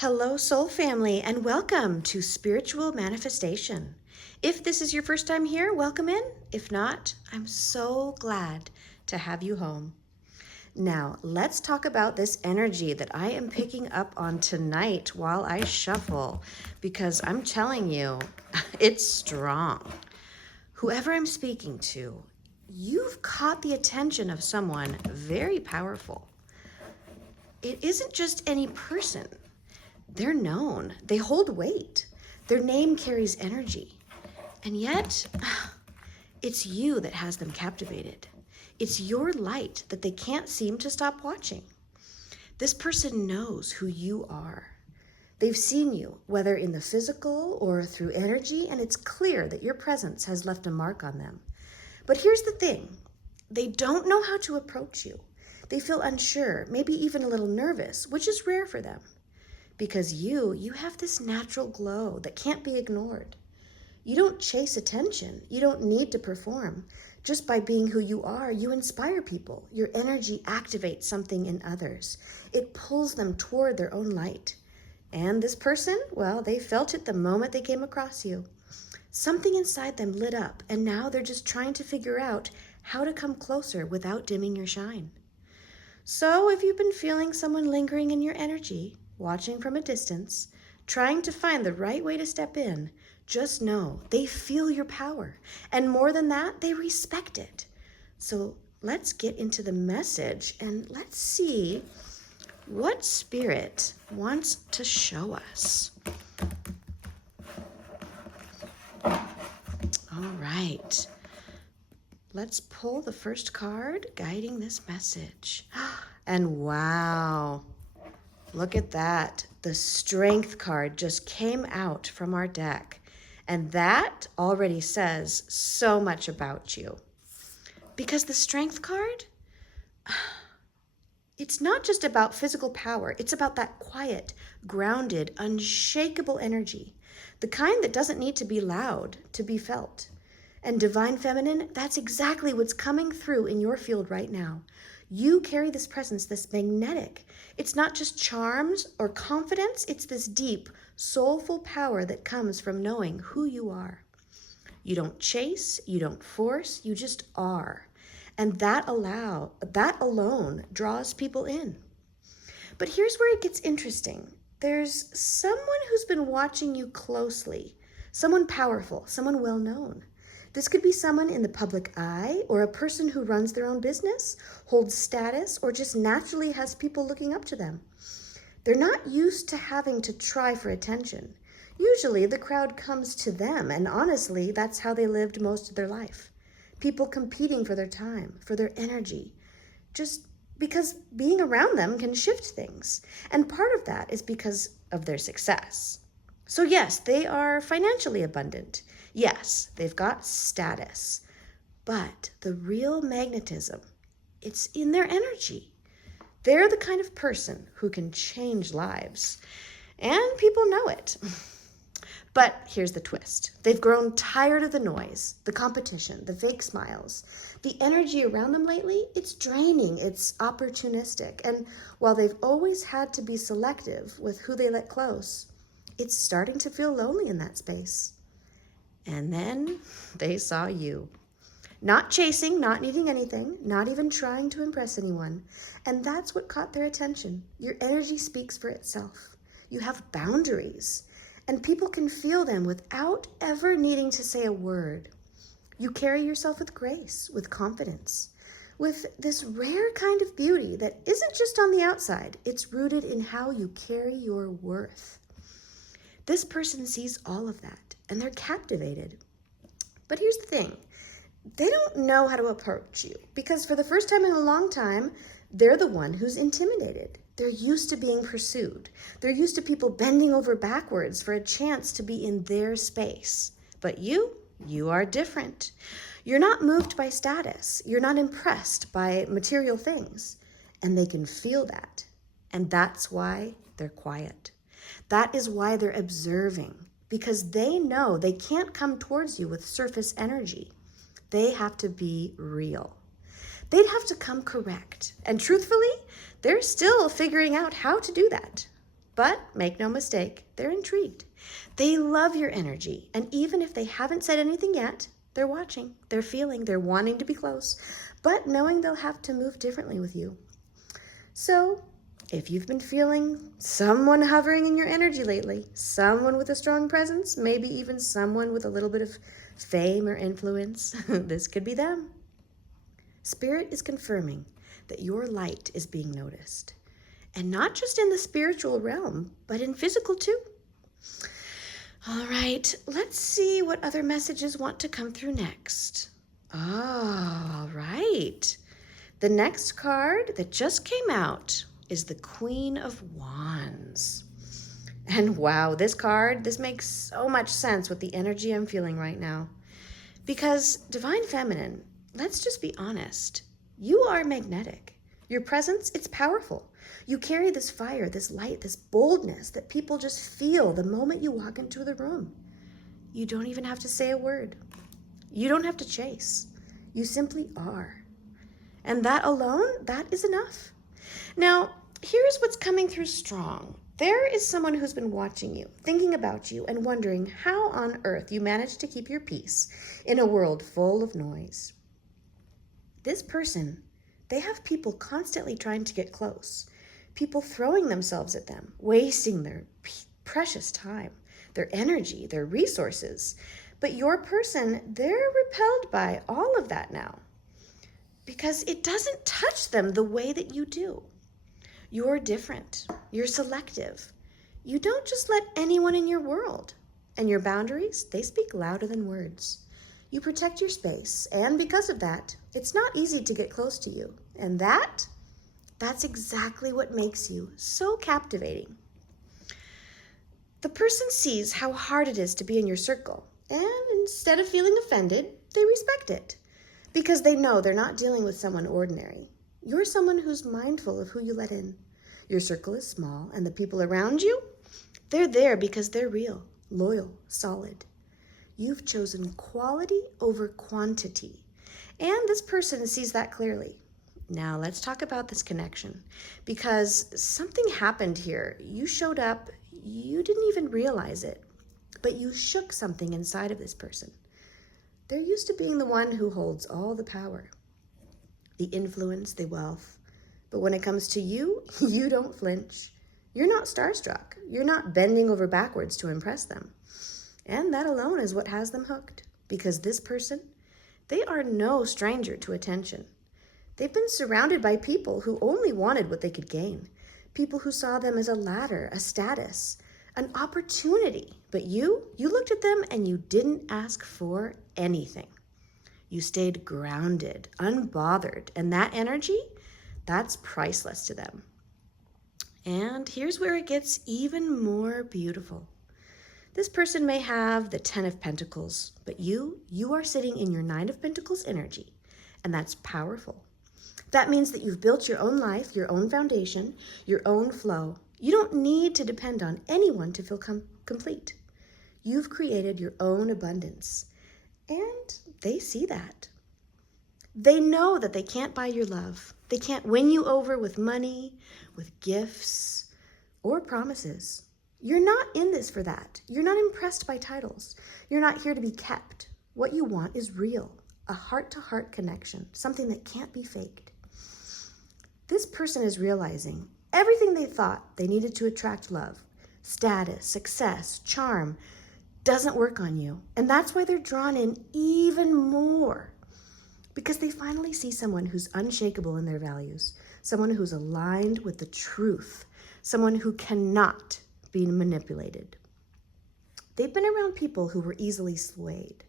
Hello, soul family, and welcome to Spiritual Manifestation. If this is your first time here, welcome in. If not, I'm so glad to have you home. Now, let's talk about this energy that I am picking up on tonight while I shuffle, because I'm telling you, it's strong. Whoever I'm speaking to, you've caught the attention of someone very powerful. It isn't just any person. They're known. They hold weight. Their name carries energy. And yet, it's you that has them captivated. It's your light that they can't seem to stop watching. This person knows who you are. They've seen you, whether in the physical or through energy, and it's clear that your presence has left a mark on them. But here's the thing. They don't know how to approach you. They feel unsure, maybe even a little nervous, which is rare for them. Because you have this natural glow that can't be ignored. You don't chase attention. You don't need to perform. Just by being who you are, you inspire people. Your energy activates something in others. It pulls them toward their own light. And this person, well, they felt it the moment they came across you. Something inside them lit up, and now they're just trying to figure out how to come closer without dimming your shine. So if you've been feeling someone lingering in your energy, watching from a distance, trying to find the right way to step in, just know they feel your power. And more than that, they respect it. So let's get into the message and let's see what Spirit wants to show us. All right. Let's pull the first card guiding this message. And wow. Look at that. The Strength card just came out from our deck. And that already says so much about you. Because the Strength card, it's not just about physical power. It's about that quiet, grounded, unshakable energy. The kind that doesn't need to be loud to be felt. And Divine Feminine, that's exactly what's coming through in your field right now. You carry this presence, this magnetic. It's not just charms or confidence. It's this deep, soulful power that comes from knowing who you are. You don't chase, you don't force, you just are. And that alone draws people in. But here's where it gets interesting. There's someone who's been watching you closely, someone powerful, someone well-known. This could be someone in the public eye, or a person who runs their own business, holds status, or just naturally has people looking up to them. They're not used to having to try for attention. Usually the crowd comes to them, and honestly, that's how they lived most of their life. People competing for their time, for their energy, just because being around them can shift things. And part of that is because of their success. So yes, they are financially abundant. Yes, they've got status, but the real magnetism, it's in their energy. They're the kind of person who can change lives, and people know it. But here's the twist. They've grown tired of the noise, the competition, the fake smiles. The energy around them lately, it's draining, it's opportunistic. And while they've always had to be selective with who they let close, it's starting to feel lonely in that space. And then they saw you. Not chasing, not needing anything, not even trying to impress anyone. And that's what caught their attention. Your energy speaks for itself. You have boundaries, and people can feel them without ever needing to say a word. You carry yourself with grace, with confidence, with this rare kind of beauty that isn't just on the outside. It's rooted in how you carry your worth. This person sees all of that, and they're captivated. But here's the thing. They don't know how to approach you, because for the first time in a long time, they're the one who's intimidated. They're used to being pursued. They're used to people bending over backwards for a chance to be in their space. But you are different. You're not moved by status. You're not impressed by material things. And they can feel that. And that's why they're quiet. That is why they're observing, because they know they can't come towards you with surface energy. They have to be real. They'd have to come correct. And truthfully, they're still figuring out how to do that. But make no mistake, they're intrigued. They love your energy. And even if they haven't said anything yet, they're watching, they're feeling, they're wanting to be close, but knowing they'll have to move differently with you. So if you've been feeling someone hovering in your energy lately, someone with a strong presence, maybe even someone with a little bit of fame or influence, this could be them. Spirit is confirming that your light is being noticed. And not just in the spiritual realm, but in physical too. All right, let's see what other messages want to come through next. Oh, all right. The next card that just came out is the Queen of Wands. And wow, this makes so much sense with the energy I'm feeling right now. Because Divine Feminine, let's just be honest, you are magnetic. Your presence, it's powerful. You carry this fire, this light, this boldness that people just feel the moment you walk into the room. You don't even have to say a word. You don't have to chase. You simply are. And that alone, that is enough. Now, here's what's coming through strong. There is someone who's been watching you, thinking about you, and wondering how on earth you manage to keep your peace in a world full of noise. This person, they have people constantly trying to get close, people throwing themselves at them, wasting their precious time, their energy, their resources. But your person, they're repelled by all of that now because it doesn't touch them the way that you do. You're different. You're selective. You don't just let anyone in your world. And your boundaries, they speak louder than words. You protect your space, and because of that, it's not easy to get close to you. And that's exactly what makes you so captivating. The person sees how hard it is to be in your circle, and instead of feeling offended, they respect it because they know they're not dealing with someone ordinary. You're someone who's mindful of who you let in. Your circle is small, and the people around you, they're there because they're real, loyal, solid. You've chosen quality over quantity, and this person sees that clearly. Now let's talk about this connection, because something happened here. You showed up, you didn't even realize it, but you shook something inside of this person. They're used to being the one who holds all the power, the influence, the wealth. But when it comes to you, you don't flinch. You're not starstruck. You're not bending over backwards to impress them. And that alone is what has them hooked, because this person, they are no stranger to attention. They've been surrounded by people who only wanted what they could gain, people who saw them as a ladder, a status, an opportunity. But you looked at them and you didn't ask for anything. You stayed grounded, unbothered, and that energy, that's priceless to them. And here's where it gets even more beautiful. This person may have the 10 of Pentacles, but you are sitting in your 9 of Pentacles energy, and that's powerful. That means that you've built your own life, your own foundation, your own flow. You don't need to depend on anyone to feel complete. You've created your own abundance, and they see that. They know that they can't buy your love. They can't win you over with money, with gifts, or promises. You're not in this for that. You're not impressed by titles. You're not here to be kept. What you want is real, a heart-to-heart connection, something that can't be faked. This person is realizing everything they thought they needed to attract love, status, success, charm, doesn't work on you. And that's why they're drawn in even more, because they finally see someone who's unshakable in their values, someone who's aligned with the truth, someone who cannot be manipulated. They've been around people who were easily swayed,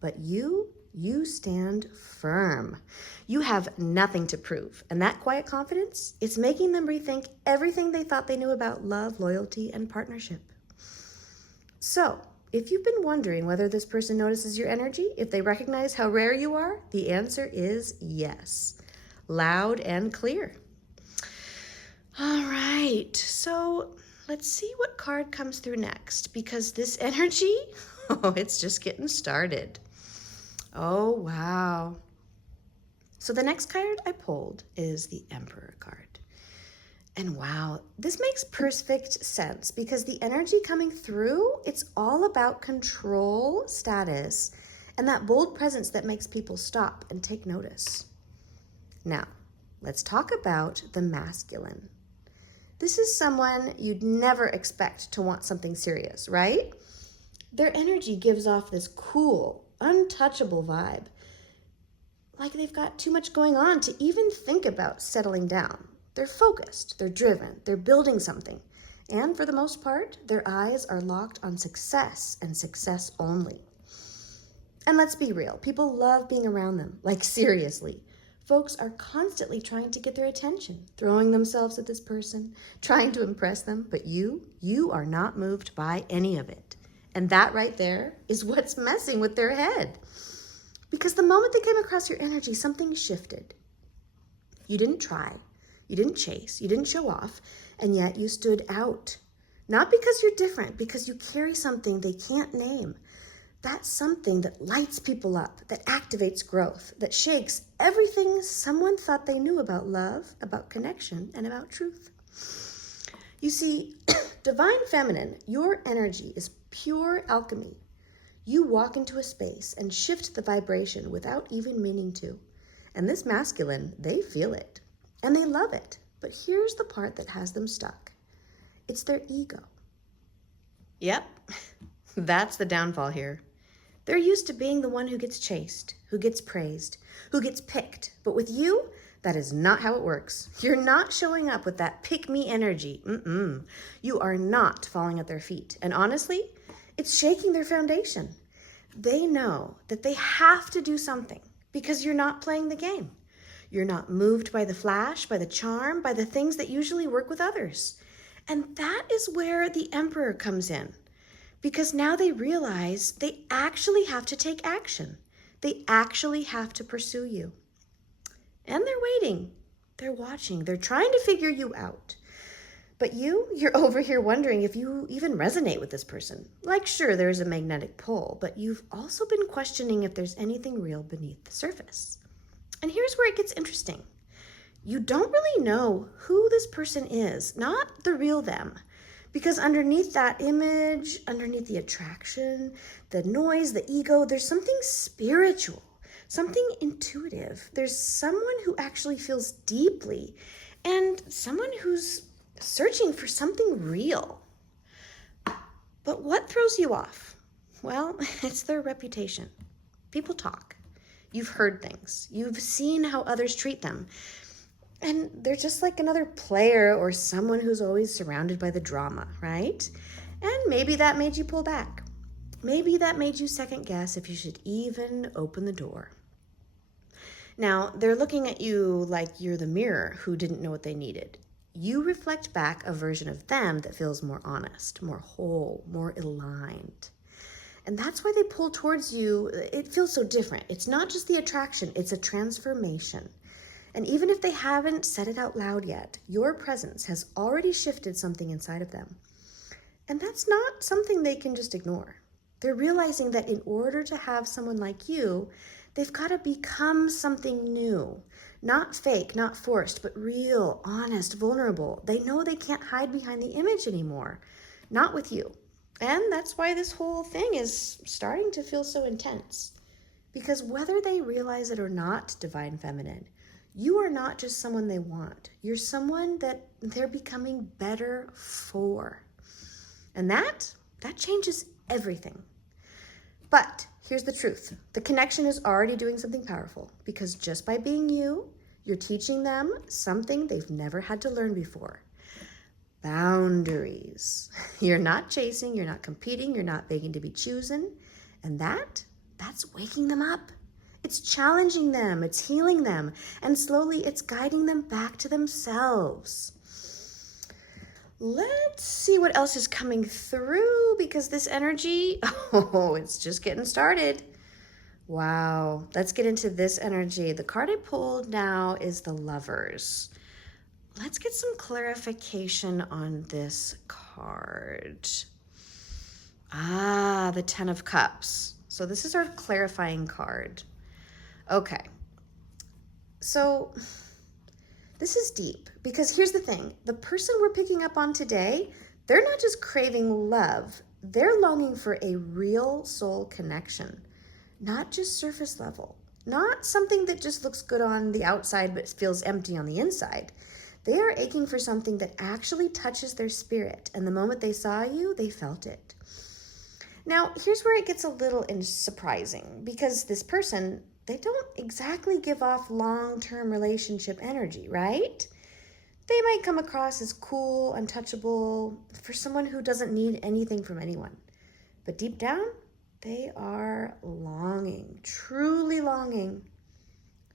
but you stand firm. You have nothing to prove, and that quiet confidence, it's making them rethink everything they thought they knew about love, loyalty, and partnership. So, if you've been wondering whether this person notices your energy, if they recognize how rare you are, the answer is yes. Loud and clear. All right, so let's see what card comes through next, because this energy, it's just getting started. Oh, wow. So the next card I pulled is the Emperor card. And wow, this makes perfect sense because the energy coming through, it's all about control, status, and that bold presence that makes people stop and take notice. Now, let's talk about the masculine. This is someone you'd never expect to want something serious, right? Their energy gives off this cool, untouchable vibe, like they've got too much going on to even think about settling down. They're focused, they're driven, they're building something. And for the most part, their eyes are locked on success and success only. And let's be real, people love being around them, like seriously. Folks are constantly trying to get their attention, throwing themselves at this person, trying to impress them, but you are not moved by any of it. And that right there is what's messing with their head. Because the moment they came across your energy, something shifted. You didn't try, you didn't chase, you didn't show off, and yet you stood out. Not because you're different, because you carry something they can't name. That's something that lights people up, that activates growth, that shakes everything someone thought they knew about love, about connection, and about truth. You see, divine feminine, your energy is pure alchemy. You walk into a space and shift the vibration without even meaning to. And this masculine, they feel it, and they love it. But here's the part that has them stuck. It's their ego. Yep, that's the downfall here. They're used to being the one who gets chased, who gets praised, who gets picked. But with you, that is not how it works. You're not showing up with that pick-me energy. You are not falling at their feet. And honestly, it's shaking their foundation. They know that they have to do something because you're not playing the game. You're not moved by the flash, by the charm, by the things that usually work with others. And that is where the Emperor comes in. Because now they realize they actually have to take action. They actually have to pursue you. And they're waiting. They're watching. They're trying to figure you out. But you're over here wondering if you even resonate with this person. Like, sure, there's a magnetic pull, but you've also been questioning if there's anything real beneath the surface. And here's where it gets interesting. You don't really know who this person is, not the real them. Because underneath that image, underneath the attraction, the noise, the ego, there's something spiritual, something intuitive. There's someone who actually feels deeply and someone who's searching for something real. But what throws you off? Well, it's their reputation. People talk. You've heard things. You've seen how others treat them. And they're just like another player or someone who's always surrounded by the drama, right? And maybe that made you pull back. Maybe that made you second guess if you should even open the door. Now, they're looking at you like you're the mirror who didn't know what they needed. You reflect back a version of them that feels more honest, more whole, more aligned. And that's why they pull towards you. It feels so different. It's not just the attraction, it's a transformation. And even if they haven't said it out loud yet, your presence has already shifted something inside of them. And that's not something they can just ignore. They're realizing that in order to have someone like you, they've got to become something new. Not fake, not forced, but real, honest, vulnerable. They know they can't hide behind the image anymore. Not with you. And that's why this whole thing is starting to feel so intense. Because whether they realize it or not, Divine Feminine, you are not just someone they want. You're someone that they're becoming better for. And that changes everything. But here's the truth. The connection is already doing something powerful because just by being you, you're teaching them something they've never had to learn before. Boundaries. You're not chasing, you're not competing, you're not begging to be chosen. And that's waking them up. It's challenging them, it's healing them, and slowly it's guiding them back to themselves. Let's see what else is coming through because this energy, it's just getting started. Wow, let's get into this energy. The card I pulled now is the Lovers. Let's get some clarification on this card. The Ten of Cups. So this is our clarifying card. Okay, so This is deep because here's the thing. The person we're picking up on today, they're not just craving love. They're longing for a real soul connection, not just surface level, not something that just looks good on the outside but feels empty on the inside. They are aching for something that actually touches their spirit. And the moment they saw you, they felt it. Now, here's where it gets a little surprising because this person, they don't exactly give off long-term relationship energy, right? They might come across as cool, untouchable, for someone who doesn't need anything from anyone. But deep down, they are longing, truly longing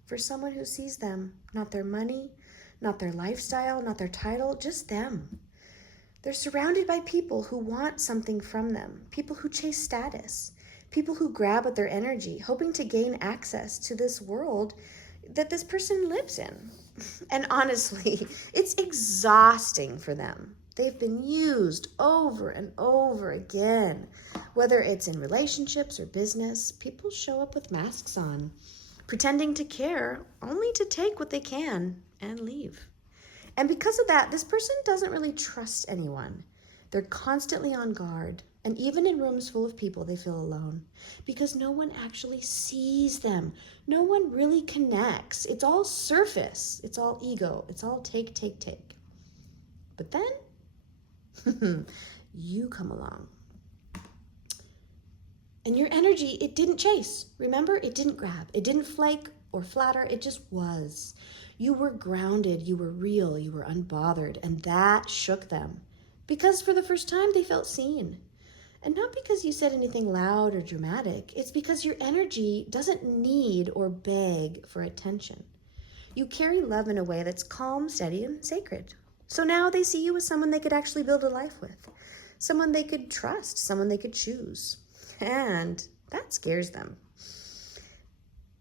for someone who sees them, not their money, not their lifestyle, not their title, just them. They're surrounded by people who want something from them, people who chase status, people who grab at their energy, hoping to gain access to this world that this person lives in. And honestly, it's exhausting for them. They've been used over and over again. Whether it's in relationships or business, people show up with masks on, pretending to care only to take what they can and leave. And because of that, this person doesn't really trust anyone. They're constantly on guard. And even in rooms full of people, they feel alone because no one actually sees them. No one really connects. It's all surface. It's all ego. It's all take, take, take. But then you come along. And your energy, it didn't chase. Remember, it didn't grab. It didn't flake or flatter. It just was. You were grounded, you were real, you were unbothered, and that shook them. Because for the first time, they felt seen. And not because you said anything loud or dramatic, it's because your energy doesn't need or beg for attention. You carry love in a way that's calm, steady, and sacred. So now they see you as someone they could actually build a life with, someone they could trust, someone they could choose. And that scares them.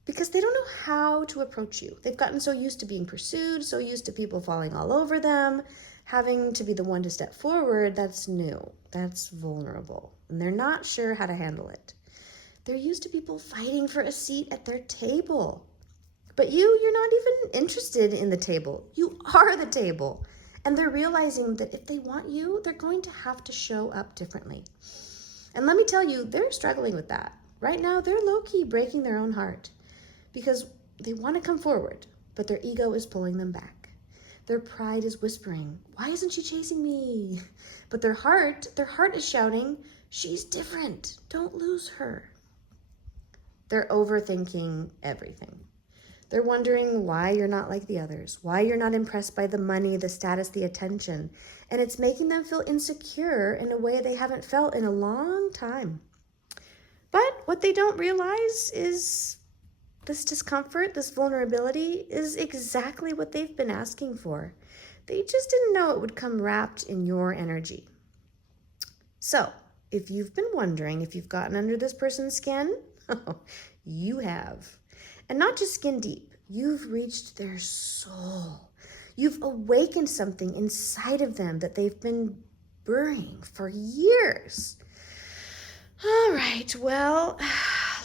Because they don't know how to approach you. They've gotten so used to being pursued, so used to people falling all over them, having to be the one to step forward. That's new. That's vulnerable. And they're not sure how to handle it. They're used to people fighting for a seat at their table. But you're not even interested in the table. You are the table. And they're realizing that if they want you, they're going to have to show up differently. And let me tell you, they're struggling with that. Right now, they're low-key breaking their own heart. Because they want to come forward, but their ego is pulling them back. Their pride is whispering, why isn't she chasing me? But their heart is shouting, she's different. Don't lose her. They're overthinking everything. They're wondering why you're not like the others, why you're not impressed by the money, the status, the attention. And it's making them feel insecure in a way they haven't felt in a long time. But what they don't realize is this discomfort, this vulnerability is exactly what they've been asking for. They just didn't know it would come wrapped in your energy. So, if you've been wondering if you've gotten under this person's skin, you have. And not just skin deep, you've reached their soul. You've awakened something inside of them that they've been burying for years. All right, well,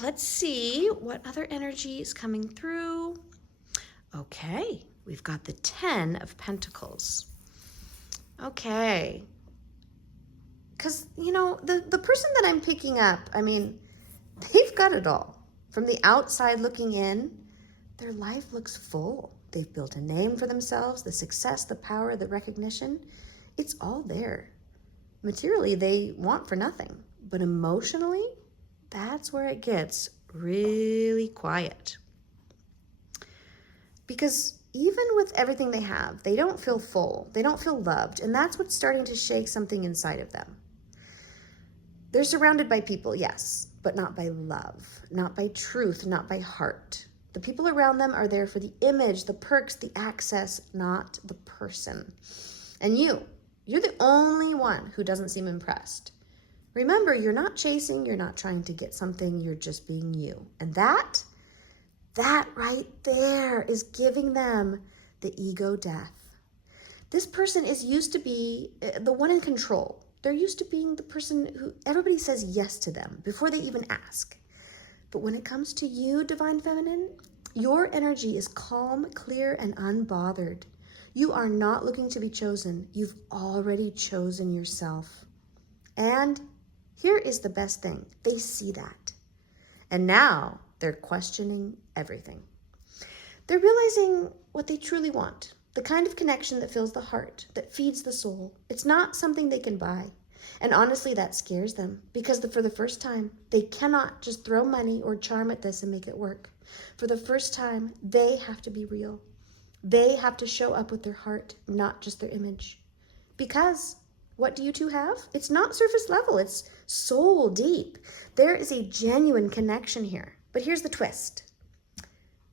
let's see what other energy is coming through. Okay, we've got the 10 of Pentacles. Okay. Because, the person that I'm picking up, they've got it all. From the outside looking in, their life looks full. They've built a name for themselves, the success, the power, the recognition. It's all there. Materially, they want for nothing. But emotionally, that's where it gets really quiet. Because even with everything they have, they don't feel full. They don't feel loved. And that's what's starting to shake something inside of them. They're surrounded by people, yes, but not by love, not by truth, not by heart. The people around them are there for the image, the perks, the access, not the person. And you're the only one who doesn't seem impressed. Remember, you're not chasing, you're not trying to get something, you're just being you. And that right there is giving them the ego death. This person is used to be the one in control. They're used to being the person who everybody says yes to them before they even ask. But when it comes to you, Divine Feminine, your energy is calm, clear, and unbothered. You are not looking to be chosen. You've already chosen yourself. And here is the best thing. They see that. And now they're questioning everything. They're realizing what they truly want, the kind of connection that fills the heart, that feeds the soul. It's not something they can buy. And honestly, that scares them because for the first time, they cannot just throw money or charm at this and make it work. For the first time, they have to be real. They have to show up with their heart, not just their image. Because what do you two have? It's not surface level, it's soul deep. There is a genuine connection here. But here's the twist.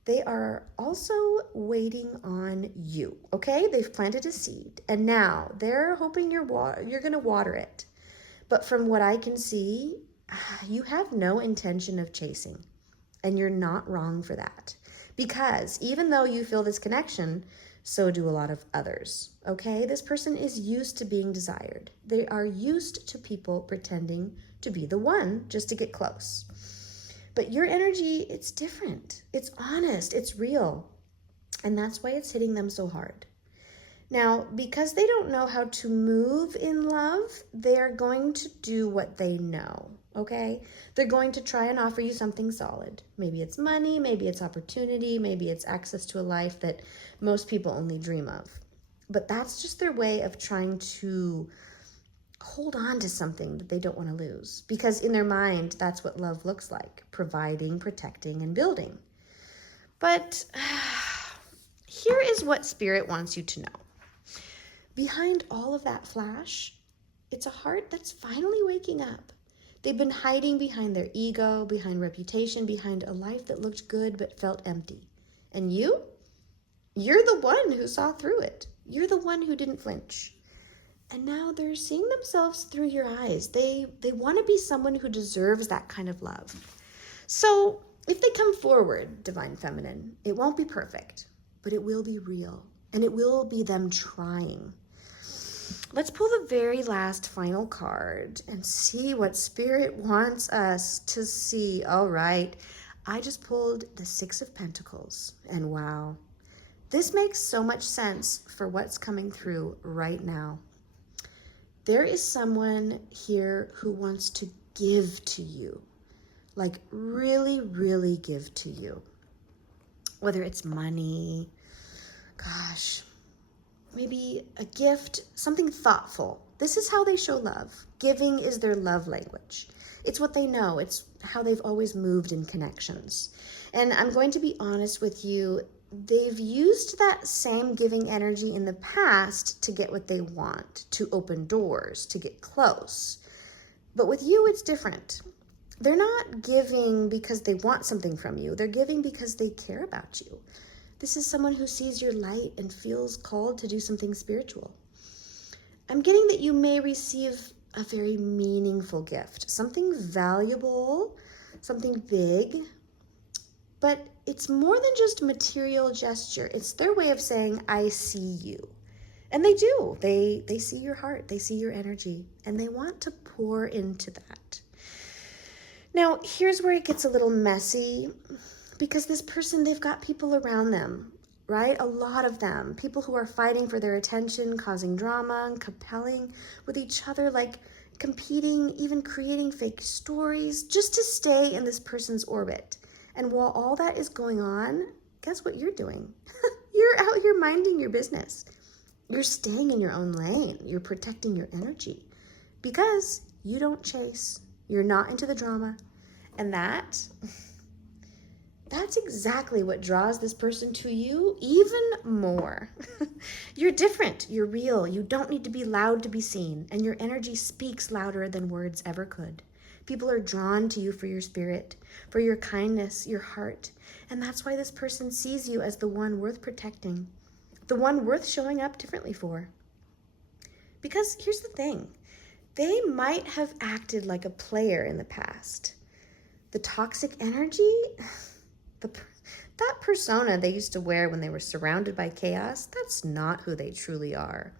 They are also waiting on you, okay? They've planted a seed, and now they're hoping you're going to water it. But from what I can see, you have no intention of chasing, and you're not wrong for that. Because even though you feel this connection, so do a lot of others, okay? This person is used to being desired. They are used to people pretending to be the one just to get close. But your energy, it's different. It's honest. It's real. And that's why it's hitting them so hard. Now, because they don't know how to move in love, they're going to do what they know, okay? They're going to try and offer you something solid. Maybe it's money, maybe it's opportunity, maybe it's access to a life that most people only dream of. But that's just their way of trying to hold on to something that they don't want to lose. Because in their mind, that's what love looks like: providing, protecting, and building. But here is what Spirit wants you to know. Behind all of that flash, it's a heart that's finally waking up. They've been hiding behind their ego, behind reputation, behind a life that looked good but felt empty. And you're the one who saw through it. You're the one who didn't flinch. And now they're seeing themselves through your eyes. They want to be someone who deserves that kind of love. So if they come forward, Divine Feminine, it won't be perfect, but it will be real. And it will be them trying. Let's pull the very last final card and see what Spirit wants us to see. All right, I just pulled the Six of Pentacles, and wow, this makes so much sense for what's coming through right now. There is someone here who wants to give to you, like really, really give to you. Whether it's money, gosh, maybe a gift, something thoughtful. This is how they show love. Giving is their love language. It's what they know. It's how they've always moved in connections. And I'm going to be honest with you, they've used that same giving energy in the past to get what they want, to open doors, to get close. But with you, it's different. They're not giving because they want something from you. They're giving because they care about you. This is someone who sees your light and feels called to do something spiritual. I'm getting that you may receive a very meaningful gift, something valuable, something big, but it's more than just material gesture. It's their way of saying, I see you. And they do. They see your heart. They see your energy, and they want to pour into that. Now, here's where it gets a little messy, because this person, they've got people around them, right? A lot of them. People who are fighting for their attention, causing drama, and compelling with each other, like competing, even creating fake stories, just to stay in this person's orbit. And while all that is going on, guess what you're doing? You're out here minding your business. You're staying in your own lane. You're protecting your energy because you don't chase. You're not into the drama. And that's exactly what draws this person to you even more. You're different. You're real. You don't need to be loud to be seen. And your energy speaks louder than words ever could. People are drawn to you for your spirit, for your kindness, your heart. And that's why this person sees you as the one worth protecting, the one worth showing up differently for. Because here's the thing. They might have acted like a player in the past. The toxic energy, that persona they used to wear when they were surrounded by chaos, that's not who they truly are.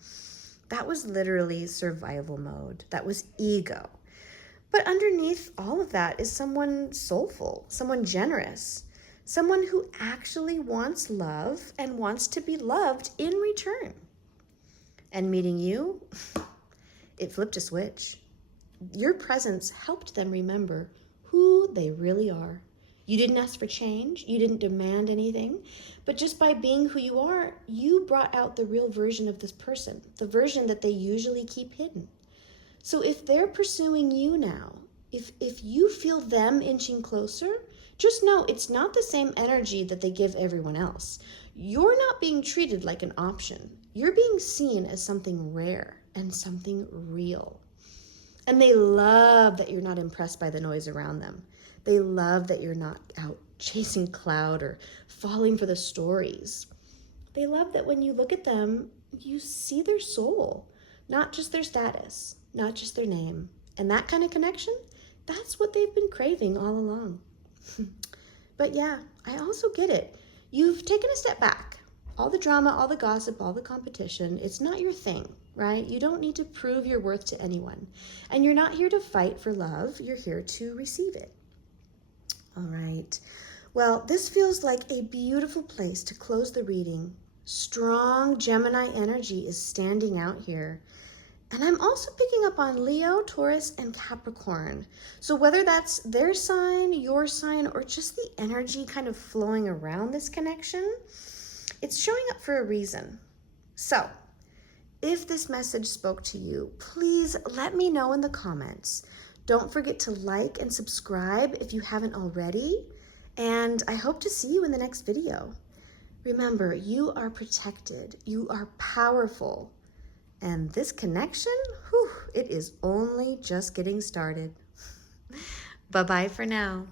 That was literally survival mode. That was ego. But underneath all of that is someone soulful, someone generous, Someone who actually wants love and wants to be loved in return. And meeting you, it flipped a switch. Your presence helped them remember who they really are. You didn't ask for change, you didn't demand anything, but just by being who you are, you brought out the real version of this person, the version that they usually keep hidden. So if they're pursuing you now, if you feel them inching closer, just know it's not the same energy that they give everyone else. You're not being treated like an option. You're being seen as something rare and something real. And they love that you're not impressed by the noise around them. They love that you're not out chasing cloud or falling for the stories. They love that when you look at them, you see their soul, not just their status, not just their name. And that kind of connection, that's what they've been craving all along. But yeah, I also get it. You've taken a step back. All the drama, all the gossip, all the competition, it's not your thing, right? You don't need to prove your worth to anyone. And you're not here to fight for love. You're here to receive it. All right. Well, this feels like a beautiful place to close the reading. Strong Gemini energy is standing out here. And I'm also picking up on Leo, Taurus, and Capricorn. So whether that's their sign, your sign, or just the energy kind of flowing around this connection, it's showing up for a reason. So if this message spoke to you, please let me know in the comments. Don't forget to like and subscribe if you haven't already. And I hope to see you in the next video. Remember, you are protected. You are powerful. And this connection, it is only just getting started. Bye-bye for now.